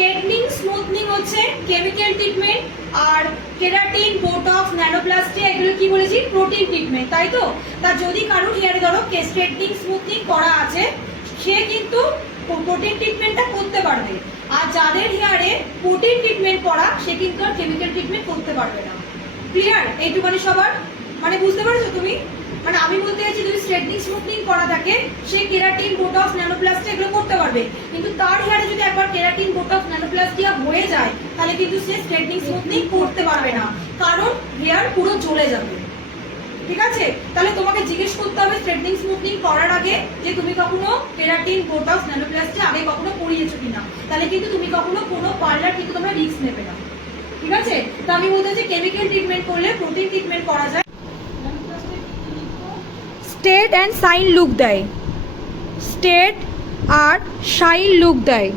Straightening smoothing হচ্ছে chemical treatment, আর keratin, botox, nanoplastia এগুলো কি বলেছি প্রোটিন ট্রিটমেন্ট, তাই তো? তা যদি কারোর হেয়ারে ধরো স্ট্রেটনিং স্মুথনিং করা আছে, সে কিন্তু প্রোটিন ট্রিটমেন্টটা করতে পারবে। আর যাদের হেয়ারে প্রোটিন ট্রিটমেন্ট করা, সে কিন্তু আর কেমিক্যাল ট্রিটমেন্ট করতে পারবে না। ক্লিয়ার? এইটুখানি সবার মানে বুঝতে পারছো তুমি? মানে আমি বলতে চাইছি যদি স্ট্রেটনিং স্মুথনিং করা থাকে, সে কেরাটিন, বোটক্স, ন্যানোপ্লাস্টিয়া এগুলো করতে পারবে। কিন্তু তার হেয়ারে যদি একবার কেরাটিন, বোটক্স, ন্যানোপ্লাস্টিয়া হয়ে যায়, তাহলে কিন্তু সে স্ট্রেটনিং স্মুথনিং করতে পারবে না, কারণ হেয়ার পুরো জ্বলে যাবে। ঠিক আছে? তাহলে তোমাকে জিজ্ঞেস করতে হবে স্ট্রেটনিং স্মুথনিং করার আগে যে তুমি কখনো কেরাটিন, বোটক্স, ন্যানোপ্লাস্টিয়া আগে কখনো করিয়েছো কিনা। তাহলে কিন্তু তুমি কখনো কোনো পার্লার কিন্তু তোমরা রিস্ক নেবে না। ঠিক আছে? তো আমি বলতে চাই কেমিক্যাল ট্রিটমেন্ট করলে প্রোটিন ট্রিটমেন্ট করা যায়। স্টেট অ্যান্ড শাইন লুক দেয়, স্টেট আর শাইন লুক দেয়।